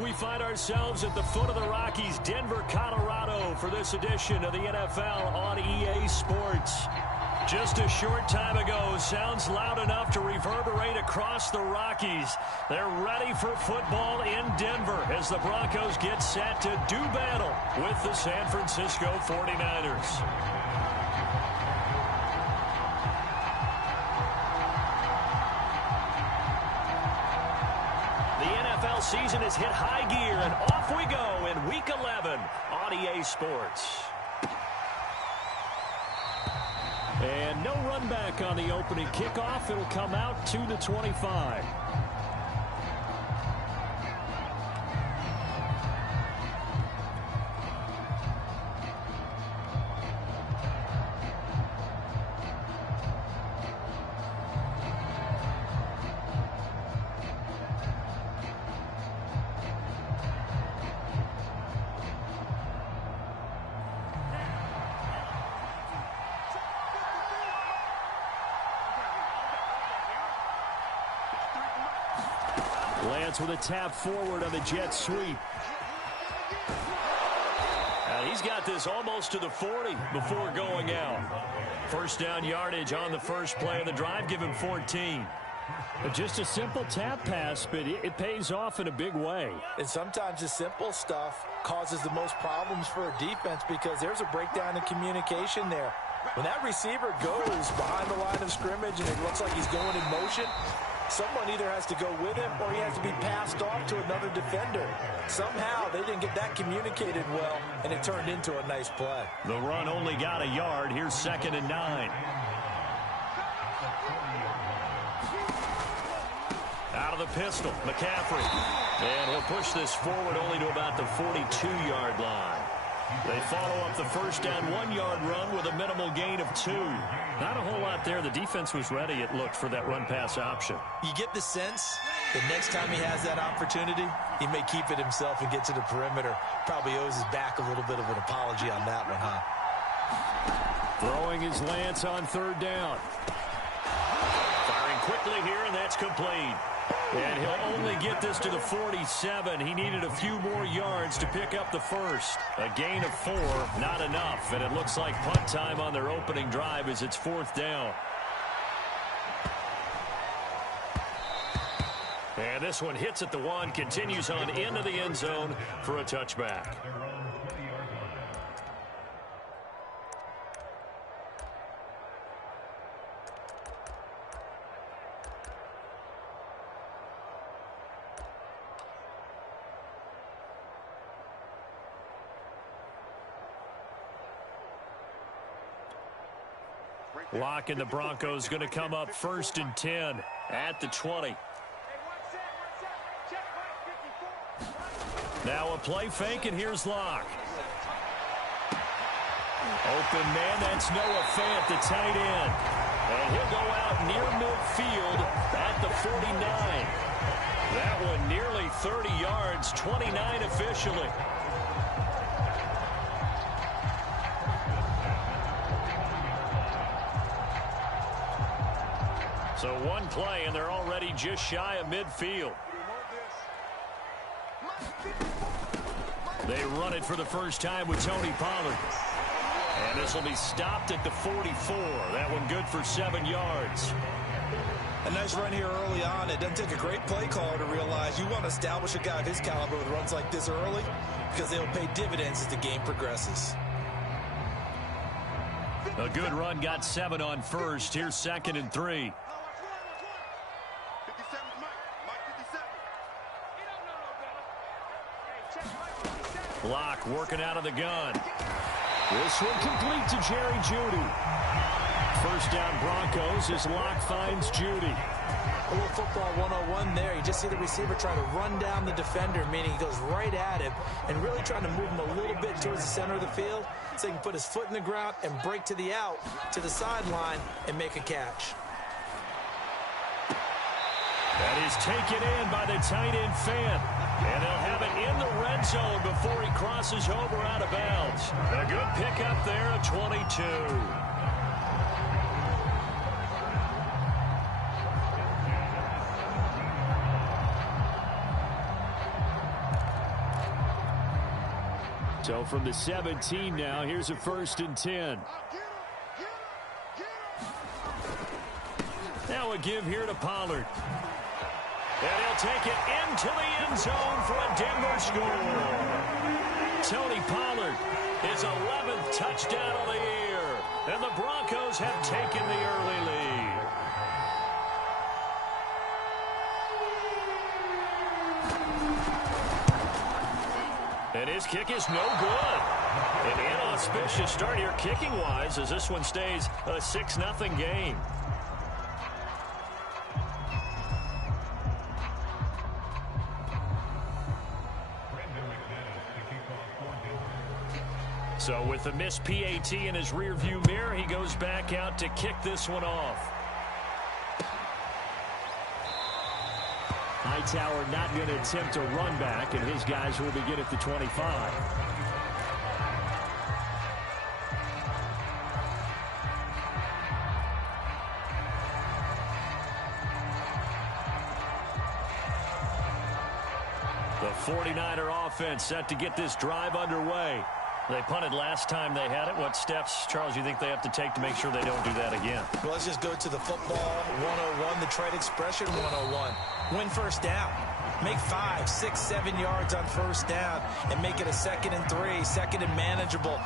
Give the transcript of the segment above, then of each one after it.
We find ourselves at the foot of the Rockies, Denver, Colorado, for this edition of the NFL on EA Sports. Just a short time ago, sounds loud enough to reverberate across the Rockies. They're ready for football in Denver as the Broncos get set to do battle with the San Francisco 49ers. Season has hit high gear, and off we go in Week 11 on EA Sports. And no run back on the opening kickoff. It'll come out to the 25. Lance with a tap forward on the jet sweep. He's got this almost to the 40 before going out. First down yardage on the first play of the drive. Give him 14. Just a simple tap pass, but it pays off in a big way. And sometimes the simple stuff causes the most problems for a defense because there's a breakdown in communication there. When that receiver goes behind the line of scrimmage and it looks like he's going in motion, someone either has to go with him or he has to be passed off to another defender. Somehow they didn't get that communicated well, and it turned into a nice play. The run only got a yard. Here's 2nd and 9. Out of the pistol, McCaffrey. And he'll push this forward only to about the 42-yard line. They follow up the first down 1-yard run with a minimal gain of 2. Not a whole lot there. The defense was ready, it looked, for that run-pass option. You get the sense that next time he has that opportunity, he may keep it himself and get to the perimeter. Probably owes his back a little bit of an apology on that one, huh? Throwing his Lance on 3rd down. Firing quickly here, and that's complete. And he'll only get this to the 47. He needed a few more yards to pick up the first. A gain of 4, not enough. And it looks like punt time on their opening drive as it's 4th down. And this one hits at the 1, continues on into the end zone for a touchback. Lock and the Broncos going to come up 1st and 10 at the 20. Now a play fake, and here's Locke. Open man, that's Noah Fant, the tight end. And he'll go out near midfield at the 49. That one nearly 30 yards, 29 officially. So one play, and they're already just shy of midfield. They run it for the first time with Tony Pollard. And this will be stopped at the 44. That one good for 7 yards. A nice run here early on. It doesn't take a great play caller to realize you want to establish a guy of his caliber with runs like this early because they'll pay dividends as the game progresses. A good run, got 7 on first. Here's 2nd and 3. Locke working out of the gun. This one complete to Jerry Jeudy. First down Broncos as Locke finds Jeudy. A little football 101 there. You just see the receiver try to run down the defender, meaning he goes right at him and really trying to move him a little bit towards the center of the field so he can put his foot in the ground and break to the out, to the sideline, and make a catch. That is taken in by the tight end Fant. And they'll have it in the red zone before he crosses over out of bounds. A good pickup there at 22. So from the 17 now, here's a 1st and 10. Now a give here to Pollard. And he'll take it into the end zone for a Denver score. Tony Pollard, his 11th touchdown of the year. And the Broncos have taken the early lead. And his kick is no good. An inauspicious start here kicking-wise as this one stays a 6-0 game. So with the missed PAT in his rearview mirror, he goes back out to kick this one off. Hightower not going to attempt a run back, and his guys will begin at the 25. The 49er offense set to get this drive underway. They punted last time they had it. What steps, Charles, you think they have to take to make sure they don't do that again? Well, let's just go to the football 101, the trade expression 101. Win first down. Make 5, 6, 7 yards on first down and make it a 2nd and 3, 2nd and manageable.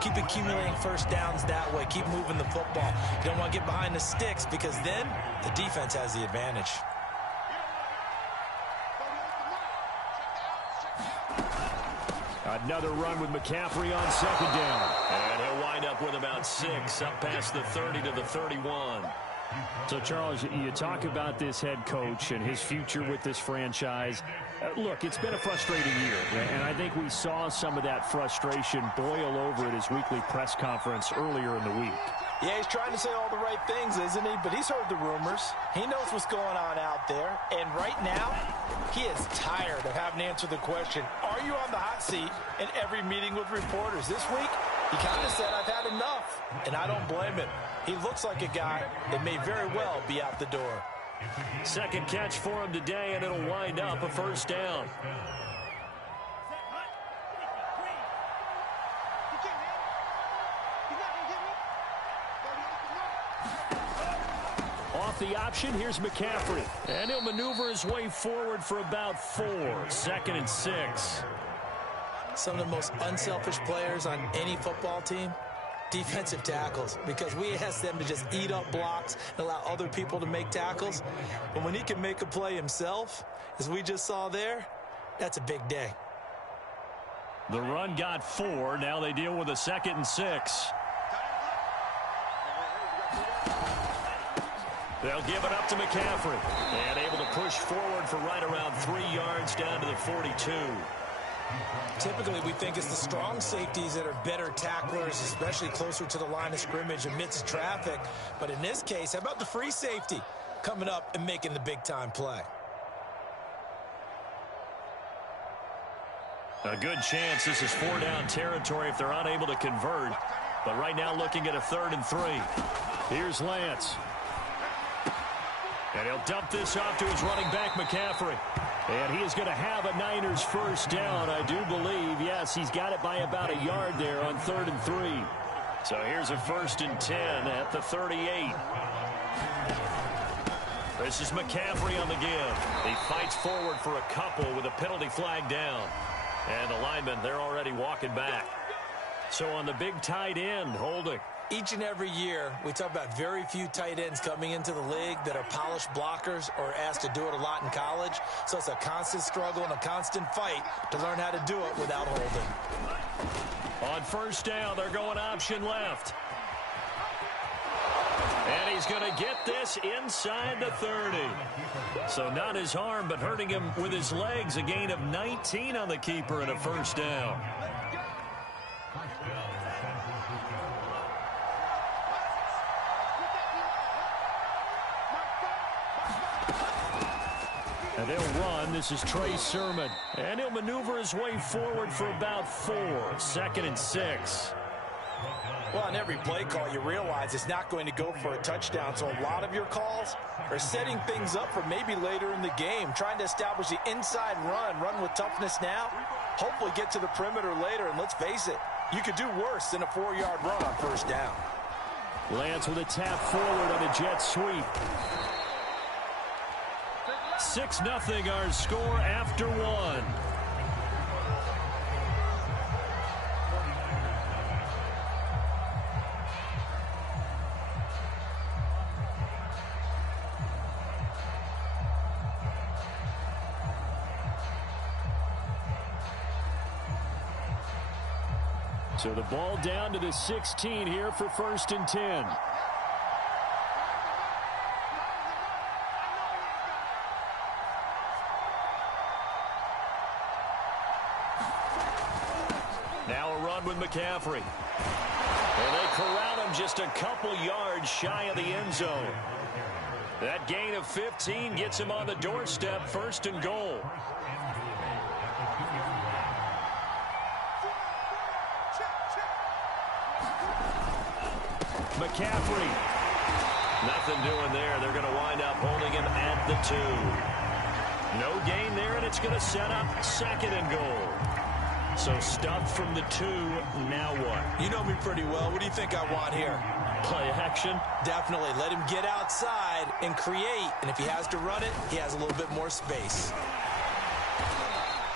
Keep accumulating first downs that way. Keep moving the football. You don't want to get behind the sticks because then the defense has the advantage. Another run with McCaffrey on 2nd down. And he'll wind up with about 6, up past the 30 to the 31. So, Charles, you talk about this head coach and his future with this franchise. Look, it's been a frustrating year, and I think we saw some of that frustration boil over at his weekly press conference earlier in the week. Yeah, he's trying to say all the right things, isn't he? But he's heard the rumors. He knows what's going on out there. And right now, he is tired of having to answer the question, are you on the hot seat in every meeting with reporters? This week, he kind of said, I've had enough. And I don't blame him. He looks like a guy that may very well be out the door. Second catch for him today, and it'll wind up a 1st down. Off the option, here's McCaffrey. And he'll maneuver his way forward for about 4, 2nd and 6. Some of the most unselfish players on any football team, defensive tackles, because we ask them to just eat up blocks and allow other people to make tackles. But when he can make a play himself, as we just saw there, that's a big day. The run got 4. Now they deal with a 2nd and 6. They'll give it up to McCaffrey. And able to push forward for right around 3 yards down to the 42. Typically, we think it's the strong safeties that are better tacklers, especially closer to the line of scrimmage amidst traffic. But in this case, how about the free safety coming up and making the big-time play? A good chance this is 4-down territory if they're unable to convert. But right now looking at a 3rd and 3. Here's Lance. And he'll dump this off to his running back, McCaffrey. And he is going to have a Niners 1st down, I do believe. Yes, he's got it by about a yard there on 3rd and 3. So here's a 1st and 10 at the 38. This is McCaffrey on the give. He fights forward for a couple with a penalty flag down. And the linemen, they're already walking back. So on the big tight end, holding. Each and every year, we talk about very few tight ends coming into the league that are polished blockers or asked to do it a lot in college. So it's a constant struggle and a constant fight to learn how to do it without holding. On 1st down, they're going option left. And he's going to get this inside the 30. So not his arm, but hurting him with his legs. A gain of 19 on the keeper and a 1st down. And they'll run. This is Trey Sermon. And he'll maneuver his way forward for about 4, 2nd and 6. Well, on every play call, you realize it's not going to go for a touchdown. So a lot of your calls are setting things up for maybe later in the game, trying to establish the inside run with toughness now, Hopefully get to the perimeter later, and let's face it, you could do worse than a 4-yard run on first down. Lance with a tap forward on a jet sweep. 6-0 our score after one. So the ball down to the 16 here for 1st and 10. Now a run with McCaffrey. And they corral him just a couple yards shy of the end zone. That gain of 15 gets him on the doorstep, 1st and goal. McCaffrey. Nothing doing there. They're going to wind up holding him at the 2. No gain there, and it's going to set up 2nd and goal. So stuffed from the 2. Now what? You know me pretty well. What do you think I want here? Play action? Definitely. Let him get outside and create. And if he has to run it, he has a little bit more space.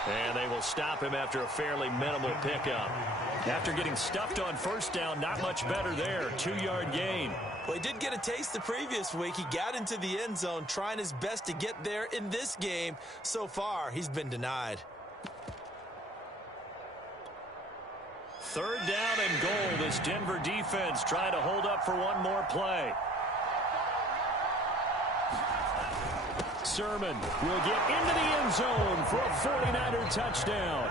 And they will stop him after a fairly minimal pickup. After getting stuffed on first down, not much better there. 2-yard gain. Well, he did get a taste the previous week. He got into the end zone, trying his best to get there in this game. So far, he's been denied. 3rd down and goal. This Denver defense trying to hold up for one more play. Sermon will get into the end zone for a 49er touchdown.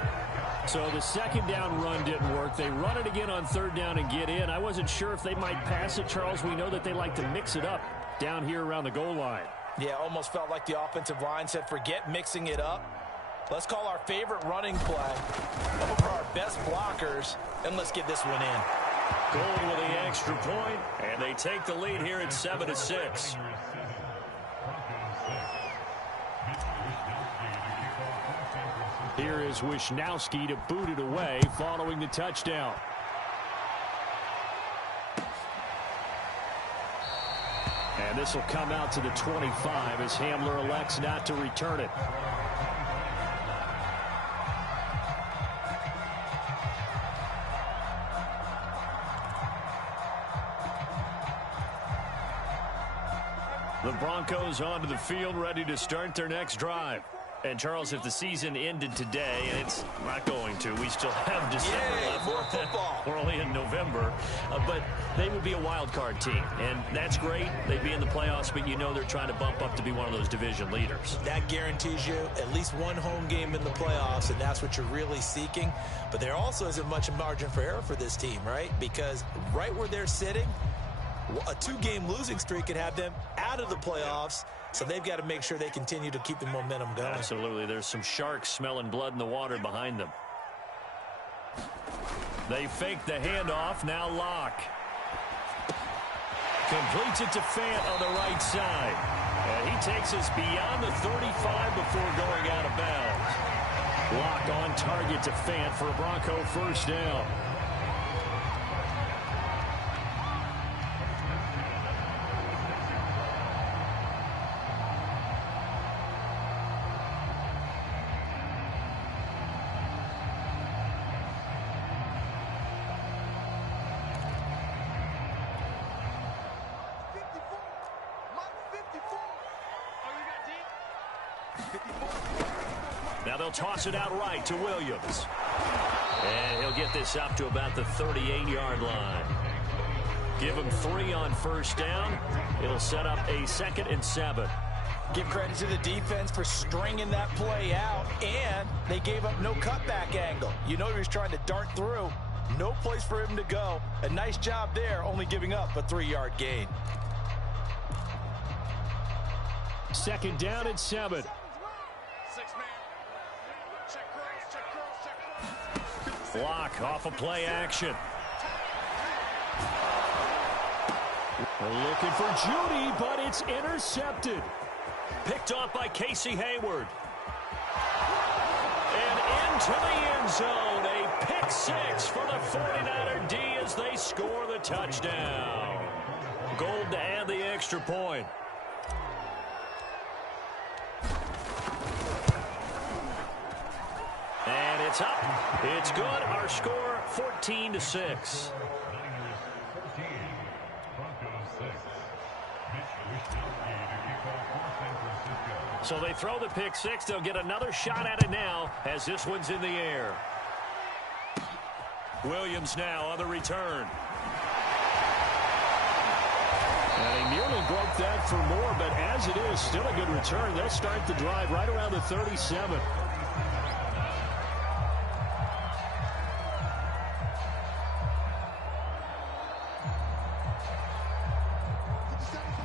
So the 2nd down run didn't work. They run it again on 3rd down and get in. I wasn't sure if they might pass it, Charles. We know that they like to mix it up down here around the goal line. Yeah, almost felt like the offensive line said, forget mixing it up. Let's call our favorite running play, couple for our best blockers, and let's get this one in. Goal with the extra point, and they take the lead here at 7-6. Here is Wisnowski to boot it away following the touchdown. And this will come out to the 25 as Hamler elects not to return it. The Broncos onto the field, ready to start their next drive. And, Charles, if the season ended today, and it's not going to, we still have December left. More football. We're only in November. But they would be a wild card team, and that's great. They'd be in the playoffs, but you know they're trying to bump up to be one of those division leaders. That guarantees you at least one home game in the playoffs, and that's what you're really seeking. But there also isn't much margin for error for this team, right? Because right where they're sitting, a 2-game losing streak could have them out of the playoffs. So they've got to make sure they continue to keep the momentum going. Absolutely. There's some sharks smelling blood in the water behind them. They fake the handoff. Now Locke. Completes it to Fant on the right side. And he takes us beyond the 35 before going out of bounds. Locke on target to Fant for a Bronco first down. Now they'll toss it out right to Williams. And he'll get this up to about the 38-yard line. Give him 3 on first down. It'll set up a 2nd and 7. Give credit to the defense for stringing that play out, and they gave up no cutback angle. You know he was trying to dart through. No place for him to go. A nice job there, only giving up a 3-yard gain. 2nd down and 7. Block off a play action. Looking for Judy, but it's intercepted. Picked off by Casey Hayward. And into the end zone. A pick six for the 49er D as they score the touchdown. Gold to add the extra point. And it's up. It's good. Our score, 14-6. So they throw the pick six. They'll get another shot at it now as this one's in the air. Williams now on the return. And he nearly broke that for more, but as it is, still a good return. They'll start the drive right around the 37.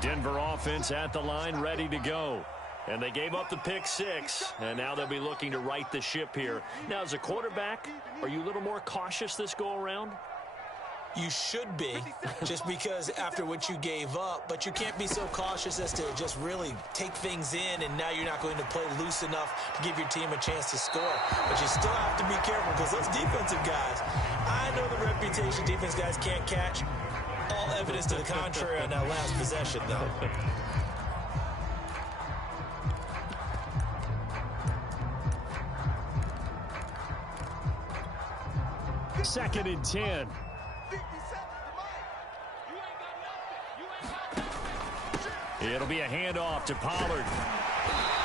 Denver offense at the line, ready to go. And they gave up the pick six, and now they'll be looking to right the ship here. Now, as a quarterback, are you a little more cautious this go-around? You should be, just because after what you gave up, but you can't be so cautious as to just really take things in, and now you're not going to play loose enough to give your team a chance to score. But you still have to be careful because those defensive guys, I know the reputation defense guys can't catch. All evidence to the contrary on that last possession, though. Second and 10. It'll be a handoff to Pollard.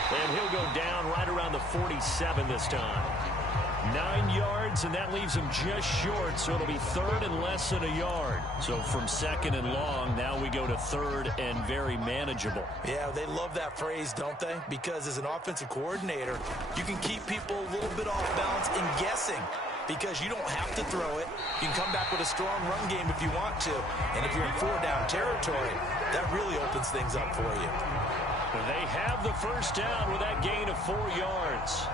And he'll go down right around the 47 this time. 9 yards, and that leaves him just short, so it'll be third and less than a yard. So from second and long, now we go to third and very manageable. Yeah, they love that phrase, don't they? Because as an offensive coordinator, you can keep people a little bit off balance and guessing because you don't have to throw it. You can come back with a strong run game if you want to. And if you're in four-down territory, that really opens things up for you. They have the first down with that gain of 4 yards.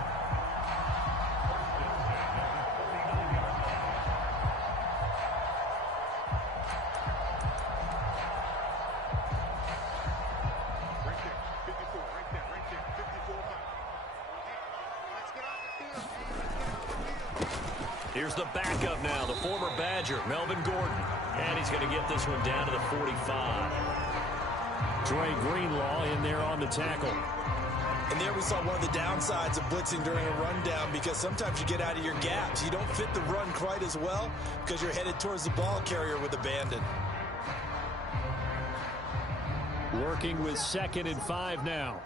Here's the backup now, the former Badger, Melvin Gordon. And he's going to get this one down to the 45. Trey Greenlaw in there on the tackle. And there we saw one of the downsides of blitzing during a rundown because sometimes you get out of your gaps. You don't fit the run quite as well because you're headed towards the ball carrier with abandon. Working with 2nd and 5 now.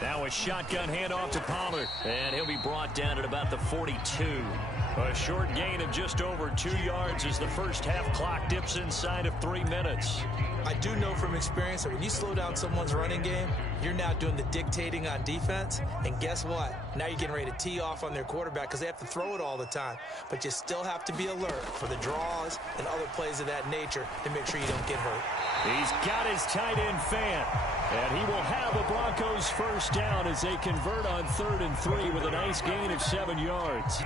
Now a shotgun handoff to Pollard, and he'll be brought down at about the 42. A short gain of just over 2 yards as the first half clock dips inside of 3 minutes. I do know from experience that when you slow down someone's running game, you're now doing the dictating on defense, and guess what? Now you're getting ready to tee off on their quarterback because they have to throw it all the time. But you still have to be alert for the draws and other plays of that nature to make sure you don't get hurt. He's got his tight end fan. And he will have the Broncos first down as they convert on 3rd and 3 with a nice gain of 7 yards.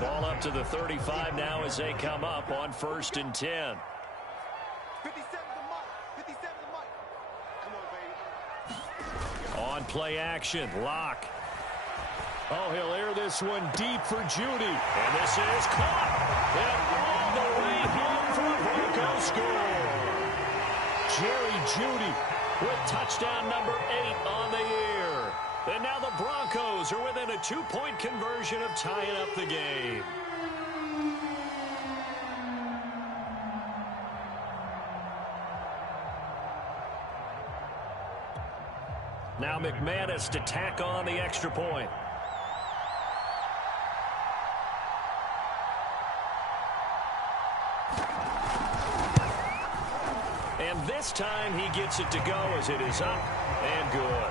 Ball up to the 35 now as they come up on 1st and 10. 57 on play action, Locke. Oh, he'll air this one deep for Judy. And this is caught. And all the way home for a Broncos score. Jerry Judy with touchdown number 8 on the year. And now the Broncos are within a 2-point conversion of tying up the game. Now McManus to tack on the extra point. And this time he gets it to go as it is up and good.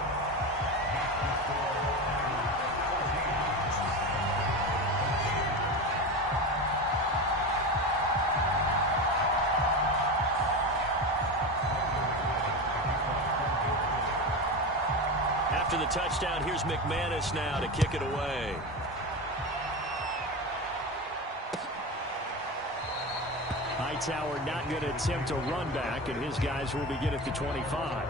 After the touchdown, here's McManus now to kick it away. Hightower not going to attempt a run back, and his guys will begin at the 25.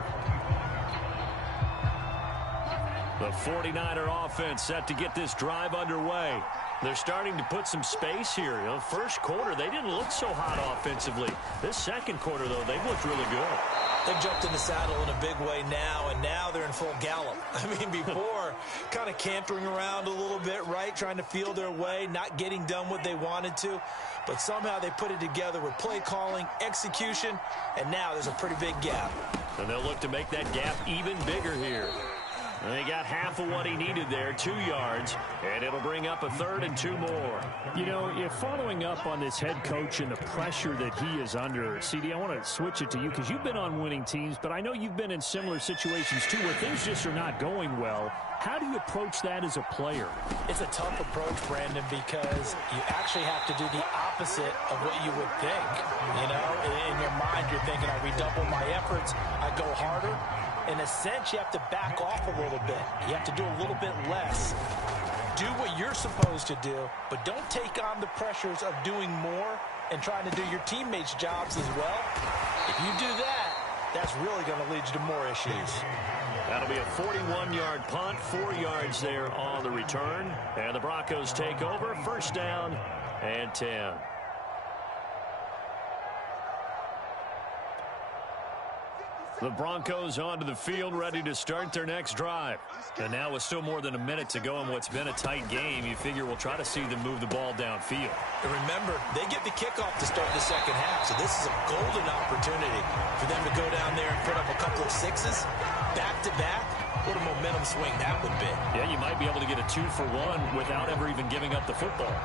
The 49er offense set to get this drive underway. They're starting to put some space here. You know, first quarter, they didn't look so hot offensively. This second quarter, though, they've looked really good. They've jumped in the saddle in a big way now, and now they're in full gallop. I mean, before, kind of cantering around a little bit, right, trying to feel their way, not getting done what they wanted to. But somehow they put it together with play calling, execution, and now there's a pretty big gap. And they'll look to make that gap even bigger here. And they got half of what he needed there, 2 yards, and it'll bring up a 3rd and 2 more. You know, if following up on this head coach and the pressure that he is under, CD, I want to switch it to you because you've been on winning teams, but I know you've been in similar situations too where things just are not going well. How do you approach that as a player? It's a tough approach, Brandon, because you actually have to do the opposite of what you would think. You know, in your mind, you're thinking, I redouble my efforts, I go harder. In a sense, you have to back off a little bit. You have to do a little bit less. Do what you're supposed to do, but don't take on the pressures of doing more and trying to do your teammates' jobs as well. If you do that, that's really going to lead you to more issues. That'll be a 41-yard punt, 4 yards there on the return. And the Broncos take over, 1st down and 10. The Broncos onto the field, ready to start their next drive. And now with still more than a minute to go in what's been a tight game, you figure we'll try to see them move the ball downfield. And remember, they get the kickoff to start the second half, so this is a golden opportunity for them to go down there and put up a couple of sixes back-to-back. What a momentum swing that would be. Yeah, you might be able to get a 2-for-1 without ever even giving up the football.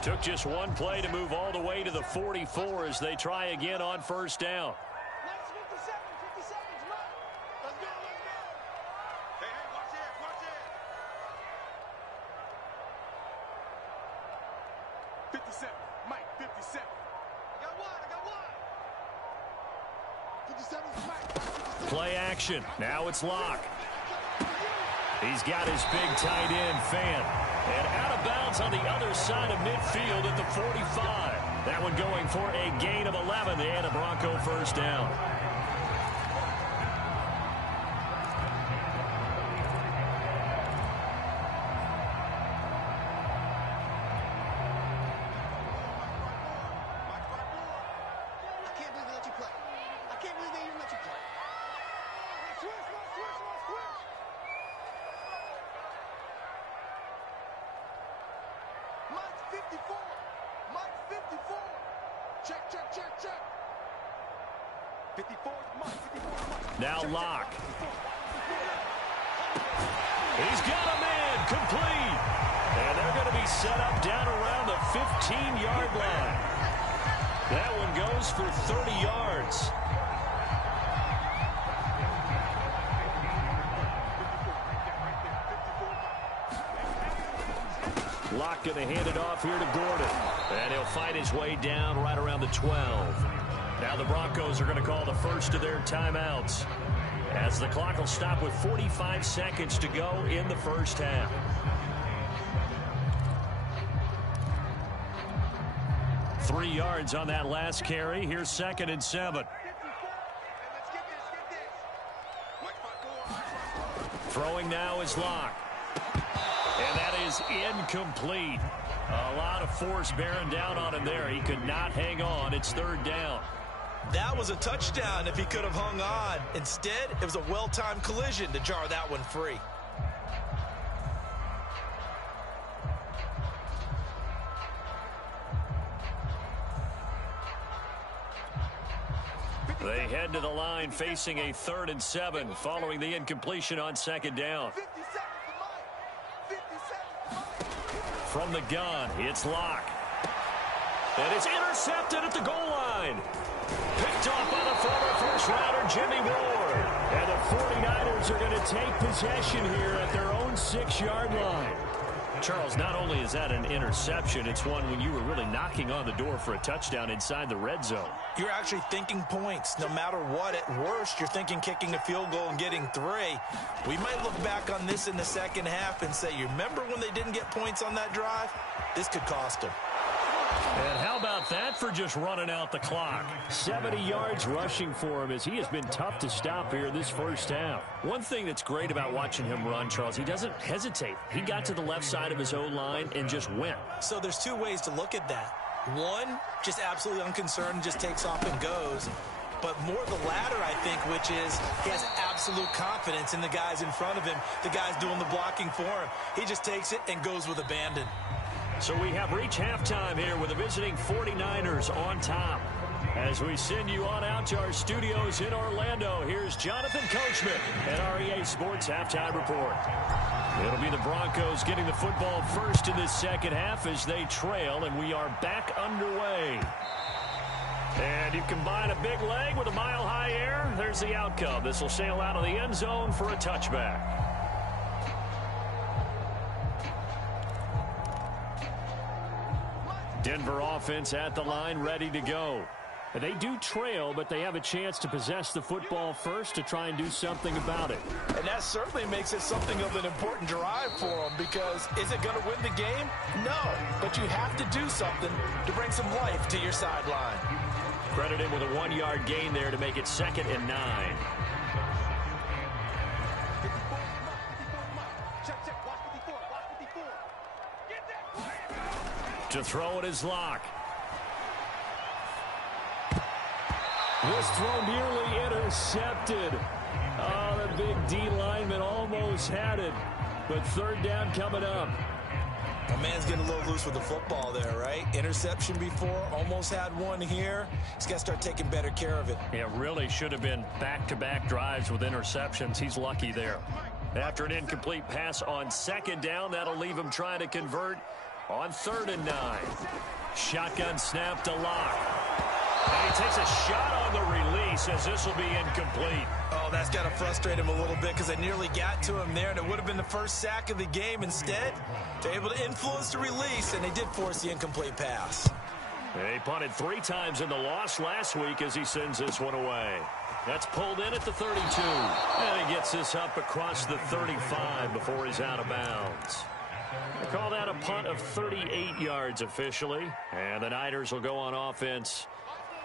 Took just one play to move all the way to the 44 as they try again on 1st down. Let's 50 seconds, run. Let's go. Hey, watch it. 57, Mike, 57. I got one. 57, Mike. 57. Play action. Now it's Locke. He's got his big tight end, Fan. And out of bounds on the other side of midfield at the 45. That one going for a gain of 11 and a Bronco 1st down. I can't believe they let you play. I can't believe they even let you play. Switch. Mike 54. Mike 54. Check. 54 is Mike. 54 is Mike. Now Locke. He's got a man complete. And they're going to be set up down around the 15-yard line. That one goes for 30 yards. Locke going to hand it off here to Gordon. And he'll fight his way down right around the 12. Now the Broncos are going to call the first of their timeouts, as the clock will stop with 45 seconds to go in the 1st half. Three yards on that last carry. Here's 2nd and 7. Throwing now is Locke. And that is incomplete. A lot of force bearing down on him there. He could not hang on. It's 3rd down. That was a touchdown if he could have hung on. Instead, it was a well-timed collision to jar that one free. They head to the line facing a 3rd and 7 following the incompletion on 2nd down. 50 seconds to Mike. 50 seconds to Mike. From the gun, it's Locke. And it's intercepted at the goal line. Picked off by the former first-rounder Jimmy Ward. And the 49ers are going to take possession here at their own 6-yard line. Charles, not only is that an interception, it's one when you were really knocking on the door for a touchdown inside the red zone. You're actually thinking points. No matter what, at worst, you're thinking kicking a field goal and getting 3. We might look back on this in the second half and say, you remember when they didn't get points on that drive? This could cost them. And how about that for just running out the clock? 70 yards rushing for him as he has been tough to stop here this first half. One thing that's great about watching him run, Charles, he doesn't hesitate. He got to the left side of his O-line and just went. So there's 2 ways to look at that. One, just absolutely unconcerned, just takes off and goes. But more the latter, I think, which is he has absolute confidence in the guys in front of him, the guys doing the blocking for him. He just takes it and goes with abandon. So we have reached halftime here with the visiting 49ers on top. As we send you on out to our studios in Orlando, here's Jonathan Coachman at REA Sports Halftime Report. It'll be the Broncos getting the football first in this second half as they trail, and we are back underway. And you combine a big leg with a mile-high air, there's the outcome. This will sail out of the end zone for a touchback. Denver offense at the line, ready to go. They do trail, but they have a chance to possess the football first to try and do something about it. And that certainly makes it something of an important drive for them, because is it going to win the game? No, but you have to do something to bring some life to your sideline. Credit him with a 1-yard gain there to make it 2nd and 9. To throw it is Locke. This throw nearly intercepted. Oh, the big D lineman almost had it. But 3rd down coming up. A man's getting a little loose with the football there, right? Interception before, almost had one here. He's got to start taking better care of it. Yeah, really should have been back-to-back drives with interceptions. He's lucky there. After an incomplete pass on 2nd down, that'll leave him trying to convert on 3rd and 9. Shotgun snap to Locke. And he takes a shot on the release as this will be incomplete. Oh, that's got to frustrate him a little bit, because they nearly got to him there, and it would have been the first sack of the game. Instead, they're able to influence the release, and they did force the incomplete pass. They punted 3 times in the loss last week as he sends this one away. That's pulled in at the 32. And he gets this up across the 35 before he's out of bounds. They call that a punt of 38 yards officially. And the Niners will go on offense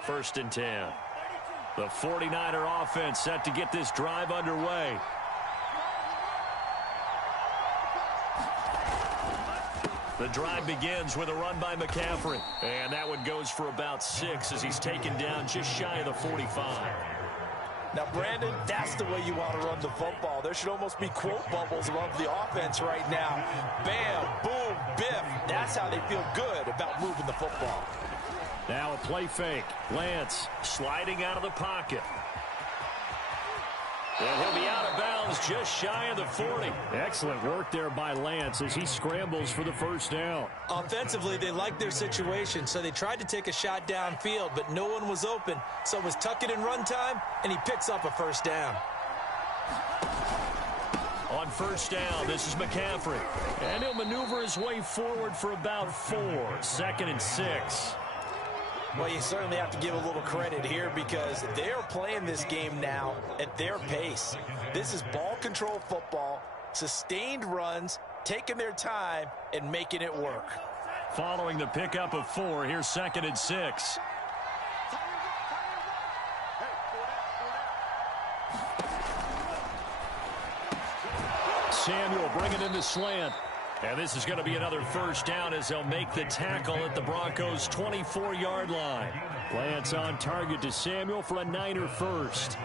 1st and 10. The 49er offense set to get this drive underway. The drive begins with a run by McCaffrey. And that one goes for about 6 as he's taken down just shy of the 45. Now, Brandon, that's the way you want to run the football. There should almost be quote bubbles above the offense right now. Bam, boom, biff. That's how they feel good about moving the football. Now a play fake. Lance sliding out of the pocket. And he'll be out of bounds just shy of the 40. Excellent work there by Lance as he scrambles for the 1st down. Offensively, they liked their situation, so they tried to take a shot downfield, but no one was open. So it was tuck it in run time, and he picks up a 1st down. On 1st down, this is McCaffrey. And he'll maneuver his way forward for about 4. 2nd and 6. Well, you certainly have to give a little credit here, because they're playing this game now at their pace. This is ball control football, sustained runs, taking their time, and making it work. Following the pickup of 4, here's 2nd and 6. Samuel bringing in the slant. And this is going to be another 1st down as they'll make the tackle at the Broncos' 24-yard line. Lance on target to Samuel for a Niner 1st.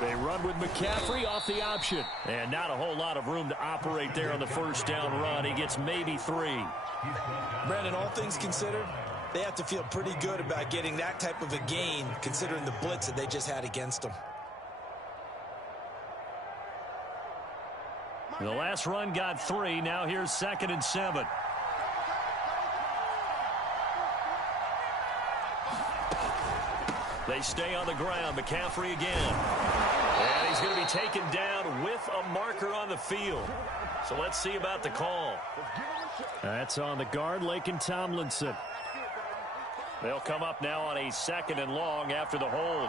They run with McCaffrey off the option. And not a whole lot of room to operate there on the 1st down run. He gets maybe 3. Brandon, all things considered, they have to feel pretty good about getting that type of a gain, considering the blitz that they just had against them. The last run got 3. Now here's 2nd and 7. They stay on the ground. McCaffrey again. And he's going to be taken down with a marker on the field. So let's see about the call. That's on the guard, Laken Tomlinson. They'll come up now on a 2nd and long after the hold.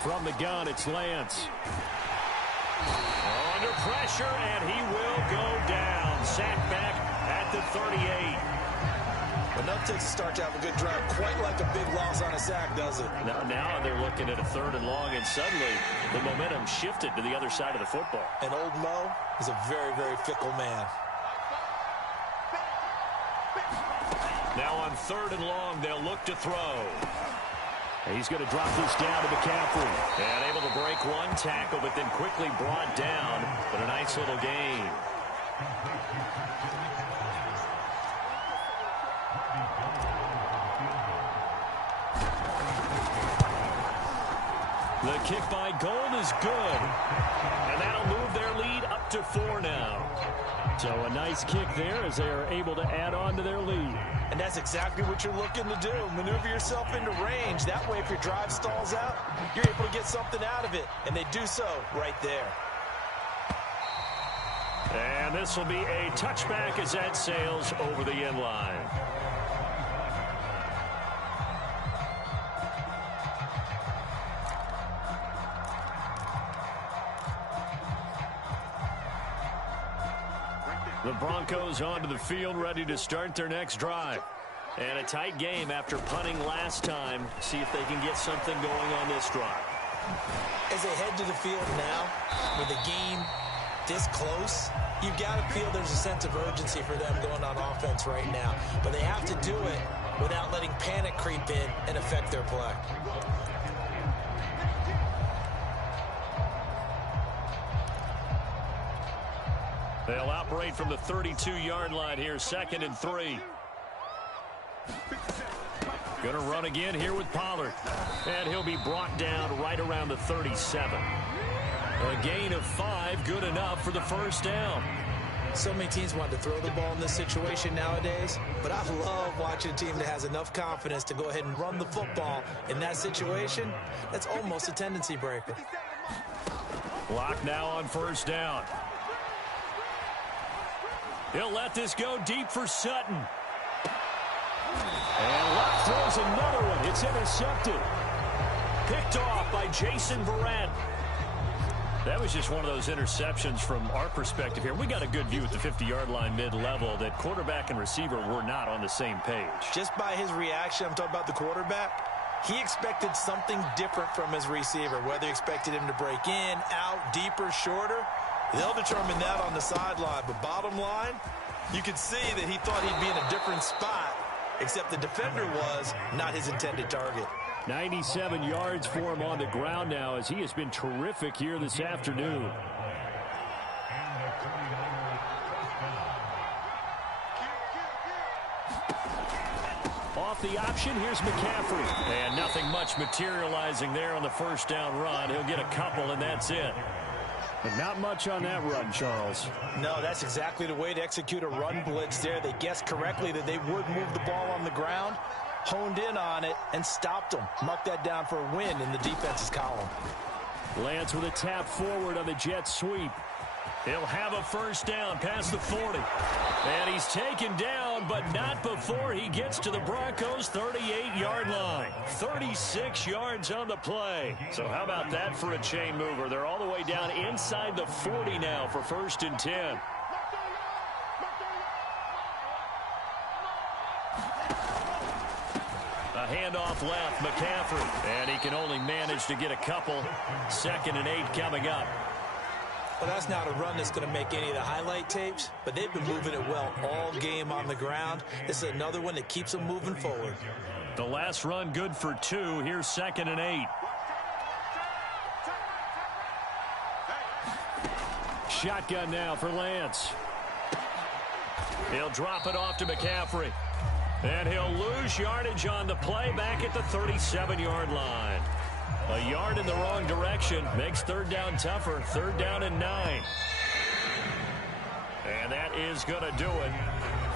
From the gun, it's Lance. Under pressure, and he will go down. Sacked back at the 38. Enough takes to start to have a good drive. Quite like a big loss on a sack, does it? Now they're looking at a 3rd and long, and suddenly the momentum shifted to the other side of the football. And old Mo is a very, very fickle man. Now on 3rd and long, they'll look to throw. He's going to drop this down to McCaffrey. And able to break one tackle, but then quickly brought down. But a nice little gain. The kick by Gold is good. And that'll move their lead up to 4 now. So a nice kick there as they are able to add on to their lead. And that's exactly what you're looking to do. Maneuver yourself into range. That way, if your drive stalls out, you're able to get something out of it. And they do so right there. And this will be a touchback as that sails over the end line. The Broncos onto the field, ready to start their next drive. And a tight game after punting last time. See if they can get something going on this drive. As they head to the field now, with the game this close, you've got to feel there's a sense of urgency for them going on offense right now. But they have to do it without letting panic creep in and affect their play. They'll operate from the 32-yard line here, 2nd and 3. Going to run again here with Pollard. And he'll be brought down right around the 37. A gain of 5, good enough for the first down. So many teams want to throw the ball in this situation nowadays, but I love watching a team that has enough confidence to go ahead and run the football in that situation. That's almost a tendency breaker. Block now on first down. He'll let this go deep for Sutton. And Luck throws another one. It's intercepted. Picked off by Jason Verrett. That was just one of those interceptions from our perspective here. We got a good view at the 50-yard line mid-level that quarterback and receiver were not on the same page. Just by his reaction, I'm talking about the quarterback, he expected something different from his receiver, whether he expected him to break in, out, deeper, shorter. They'll determine that on the sideline. But bottom line, you could see that he thought he'd be in a different spot, except the defender was not his intended target. 97 yards for him on the ground now as he has been terrific here this afternoon. Off the option, here's McCaffrey. And nothing much materializing there on the first down run. He'll get a couple, and that's it. But not much on that run, Charles. No, that's exactly the way to execute a run blitz there. They guessed correctly that they would move the ball on the ground, honed in on it, and stopped them. Mark that down for a win in the defense's column. Lance with a tap forward on the jet sweep. He'll have a first down past the 40. And he's taken down, but not before he gets to the Broncos' 38-yard line. 36 yards on the play. So how about that for a chain mover? They're all the way down inside the 40 now for 1st and 10. A handoff left, McCaffrey. And he can only manage to get a couple. 2nd and 8 coming up. Well, that's not a run that's going to make any of the highlight tapes, but they've been moving it well all game on the ground. This is another one that keeps them moving forward. The last run good for 2. Here's 2nd and 8. Shotgun now for Lance. He'll drop it off to McCaffrey. And he'll lose yardage on the play back at the 37-yard line. A yard in the wrong direction makes 3rd down tougher. 3rd down and 9. And that is going to do it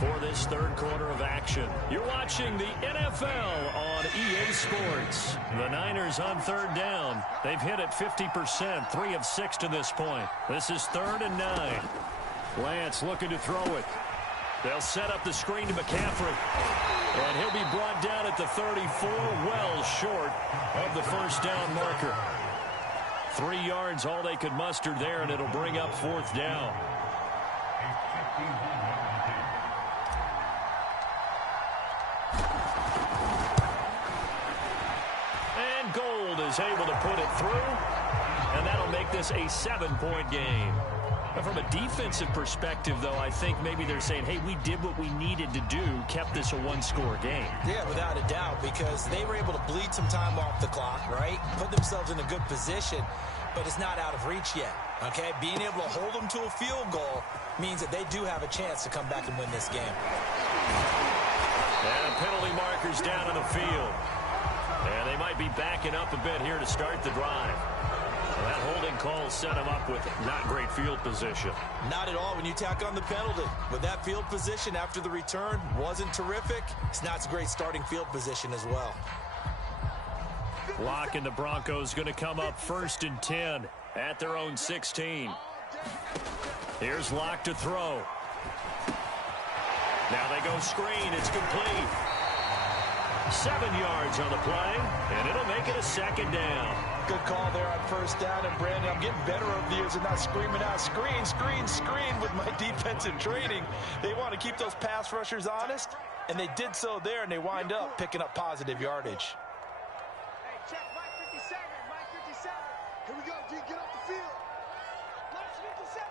for this third quarter of action. You're watching the NFL on EA Sports. The Niners on third down. They've hit it 50%, 3 of 6 to this point. This is 3rd and 9. Lance looking to throw it. They'll set up the screen to McCaffrey. And he'll be brought down at the 34, well short of the first down marker. 3 yards, all they could muster there, and it'll bring up 4th down. And Gold is able to put it through, and that'll make this a 7-point game. But from a defensive perspective, though, I think maybe they're saying, hey, we did what we needed to do, kept this a 1-score game. Yeah, without a doubt, because they were able to bleed some time off the clock, right? Put themselves in a good position, but it's not out of reach yet, okay? Being able to hold them to a field goal means that they do have a chance to come back and win this game. And penalty markers down on the field. And they might be backing up a bit here to start the drive. That holding call set him up with not great field position. Not at all when you tack on the penalty. With that field position after the return wasn't terrific, it's not a great starting field position as well. Locke and the Broncos going to come up 1st and 10 at their own 16. Here's Locke to throw. Now they go screen. It's complete. 7 yards on the play, and it'll make it a 2nd down. Good call there on 1st down, and Brandon, I'm getting better over the years and not screaming out, screen, screen, screen with my defensive training. They want to keep those pass rushers honest, and they did so there, and they wind up picking up positive yardage. Hey, check, Mike 57, Mike 57. Here we go, D, get off the field. Mike 57,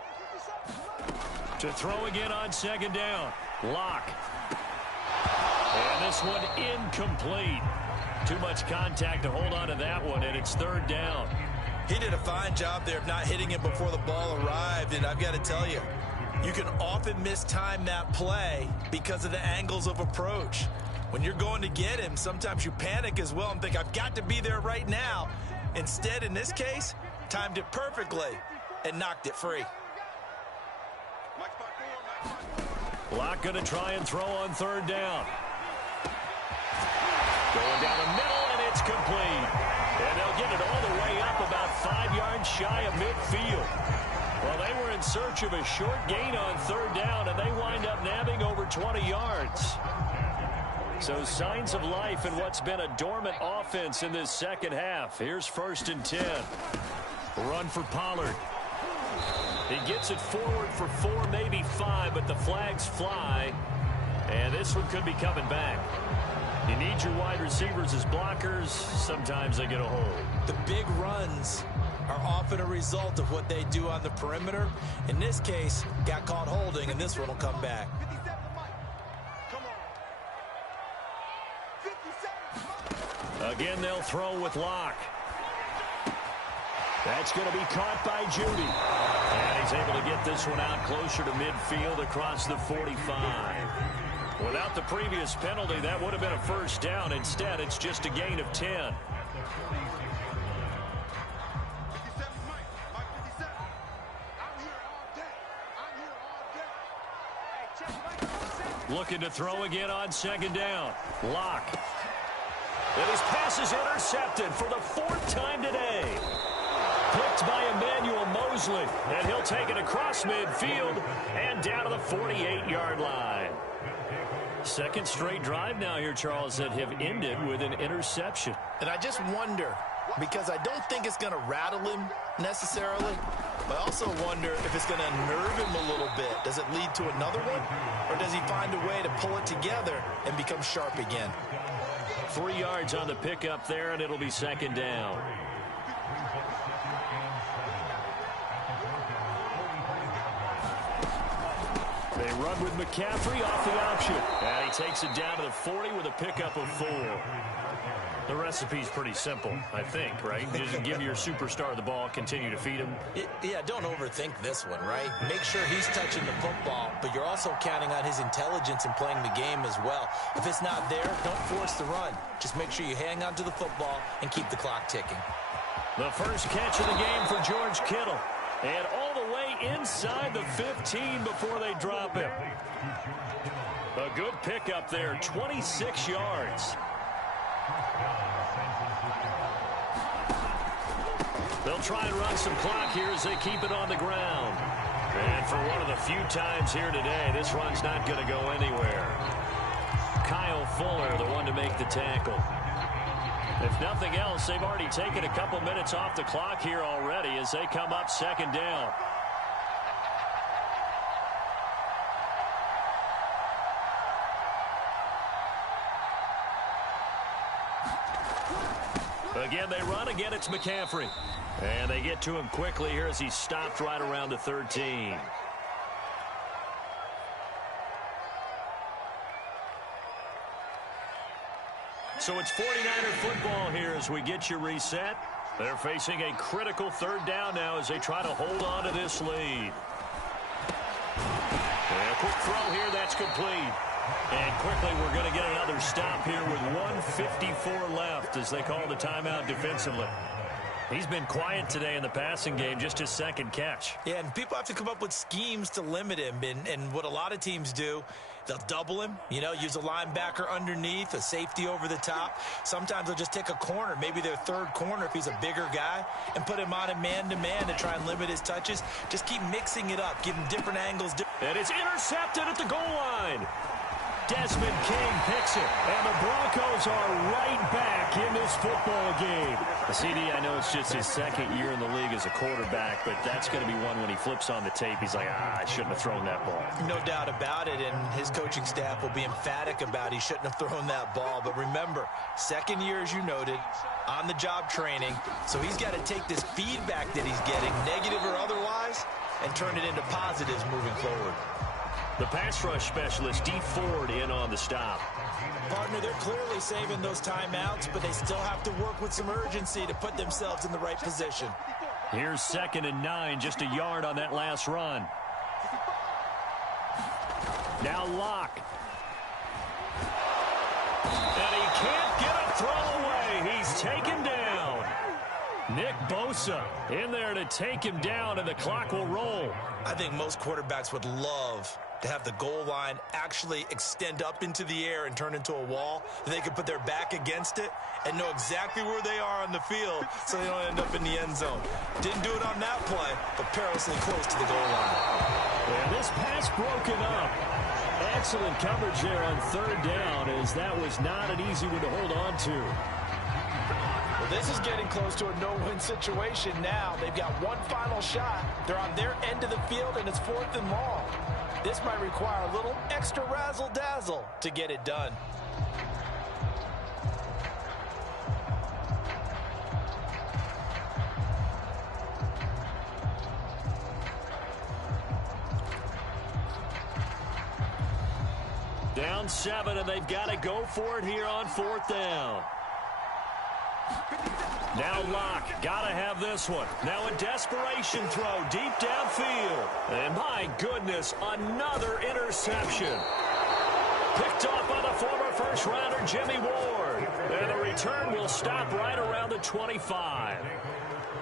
57. To throw again on 2nd down. Locke. And this one incomplete. Too much contact to hold on to that one, and it's 3rd down. He did a fine job there of not hitting it before the ball arrived, and I've got to tell you, you can often mistime that play because of the angles of approach. When you're going to get him, sometimes you panic as well and think, I've got to be there right now. Instead, in this case, timed it perfectly and knocked it free. Locke going to try and throw on 3rd down. Going down the middle, and it's complete. And they'll get it all the way up about 5 yards shy of midfield. Well, they were in search of a short gain on 3rd down, and they wind up nabbing over 20 yards. So signs of life in what's been a dormant offense in this 2nd half. Here's 1st and 10. Run for Pollard. He gets it forward for 4, maybe 5, but the flags fly. And this one could be coming back. You need your wide receivers as blockers. Sometimes they get a hold. The big runs are often a result of what they do on the perimeter. In this case, got caught holding, and this one will come back. 57, Mike. Come on. 57, Mike. Again, they'll throw with Locke. That's going to be caught by Judy. And he's able to get this one out closer to midfield across the 45. Without the previous penalty, that would have been a 1st down. Instead, it's just a gain of 10. 57, Mike. Mike 57. I'm here all day. I'm here all day. Hey, check, Mike 57. Looking to throw again on 2nd down. Locke. And his pass is intercepted for the 4th time today. Picked by Emmanuel Mosley. And he'll take it across midfield and down to the 48-yard line. 2nd straight drive now here, Charles, that have ended with an interception. And I just wonder, because I don't think it's going to rattle him necessarily, but I also wonder if it's going to unnerve him a little bit. Does it lead to another one? Or does he find a way to pull it together and become sharp again? 3 yards on the pickup there, and it'll be 2nd down. They run with McCaffrey off the option. And he takes it down to the 40 with a pickup of 4. The recipe's pretty simple, I think, right? Just give your superstar the ball, continue to feed him. Yeah, don't overthink this one, right? Make sure he's touching the football, but you're also counting on his intelligence in playing the game as well. If it's not there, don't force the run. Just make sure you hang on to the football and keep the clock ticking. The first catch of the game for George Kittle. And all the way inside the 15 before they drop him. A good pickup there, 26 yards. They'll try and run some clock here as they keep it on the ground. And for one of the few times here today, this run's not going to go anywhere. Kyle Fuller, the one to make the tackle. If nothing else, they've already taken a couple minutes off the clock here already as they come up second down. Again, they run. Again, it's McCaffrey. And they get to him quickly here as he's stopped right around the 13. So it's 49er football here as we get you reset. They're facing a critical third down now as they try to hold on to this lead. And a quick throw here, that's complete. And quickly we're going to get another stop here with 1:54 left as they call the timeout defensively. He's been quiet today in the passing game, just his second catch. Yeah, and people have to come up with schemes to limit him. And what a lot of teams do, they'll double him, use a linebacker underneath, a safety over the top. Sometimes they'll just take a corner, maybe their third corner if he's a bigger guy, and put him on a man-to-man to try and limit his touches. Just keep mixing it up, give him different angles. And it's intercepted at the goal line. Desmond King picks it, and the Broncos are right back in this football game. CD, I know it's just his second year in the league as a quarterback, but that's going to be one when he flips on the tape. He's like, I shouldn't have thrown that ball. No doubt about it, and his coaching staff will be emphatic about he shouldn't have thrown that ball. But remember, second year, as you noted, on-the-job training, so he's got to take this feedback that he's getting, negative or otherwise, and turn it into positives moving forward. The pass rush specialist, D. Ford, in on the stop. Partner, they're clearly saving those timeouts, but they still have to work with some urgency to put themselves in the right position. Here's 2nd and 9, just a yard on that last run. Now Locke. And he can't get a throw away. He's taken down. Nick Bosa in there to take him down, and the clock will roll. I think most quarterbacks would love to have the goal line actually extend up into the air and turn into a wall. They could put their back against it and know exactly where they are on the field so they don't end up in the end zone. Didn't do it on that play, but perilously close to the goal line. And this pass broken up. Excellent coverage there on third down, as that was not an easy one to hold on to. Well, this is getting close to a no-win situation now. They've got one final shot. They're on their end of the field, and it's 4th and long. This might require a little extra razzle-dazzle to get it done. Down 7, and they've got to go for it here on 4th down. Now Locke, got to have this one. Now a desperation throw deep downfield. And my goodness, another interception. Picked off by the former first-rounder Jimmy Ward. And the return will stop right around the 25.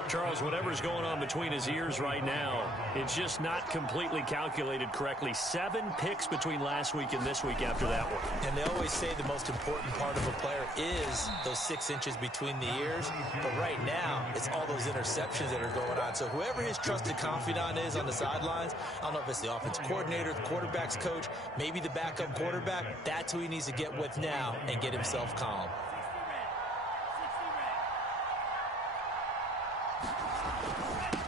Charles, whatever's going on between his ears right now, it's just not completely calculated correctly. 7 picks between last week and this week after that one. And they always say the most important part of a player is those 6 inches between the ears. But right now, it's all those interceptions that are going on. So whoever his trusted confidant is on the sidelines, I don't know if it's the offensive coordinator, the quarterback's coach, maybe the backup quarterback, that's who he needs to get with now and get himself calm.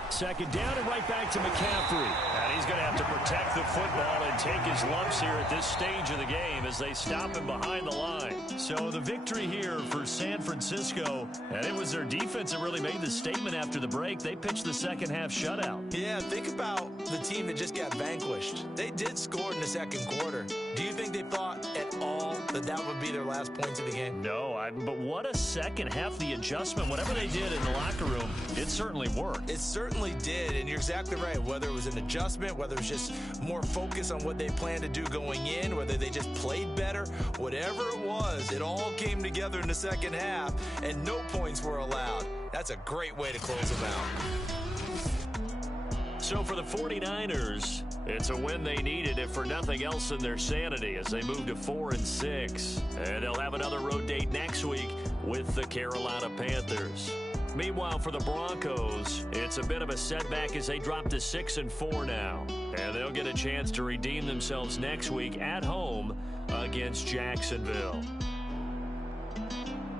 Second down and right back to McCaffrey. And he's going to have to protect the football and take his lumps here at this stage of the game as they stop him behind the line. So the victory here for San Francisco, and it was their defense that really made the statement after the break. They pitched the second half shutout. Yeah, think about the team that just got vanquished. They did score in the second quarter. Do you think they thought at all that that would be their last points of the game? No, but what a second half. The adjustment, whatever they did in the locker room, it certainly worked. It certainly did, and you're exactly right. Whether it was an adjustment, whether it was just more focus on what they planned to do going in, whether they just played better, whatever it was, it all came together in the second half, and no points were allowed. That's a great way to close them out. So for the 49ers, It's a win they needed, if for nothing else in their sanity, as they move to 4-6. And they'll have another road date next week with the Carolina Panthers. Meanwhile, for the Broncos, it's a bit of a setback as they drop to 6-4 now. And they'll get a chance to redeem themselves next week at home against Jacksonville.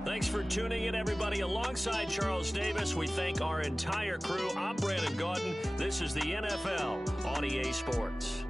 Thanks for tuning in, everybody. Alongside Charles Davis, we thank our entire crew. I'm Brandon Gaudin. This is the NFL on EA Sports.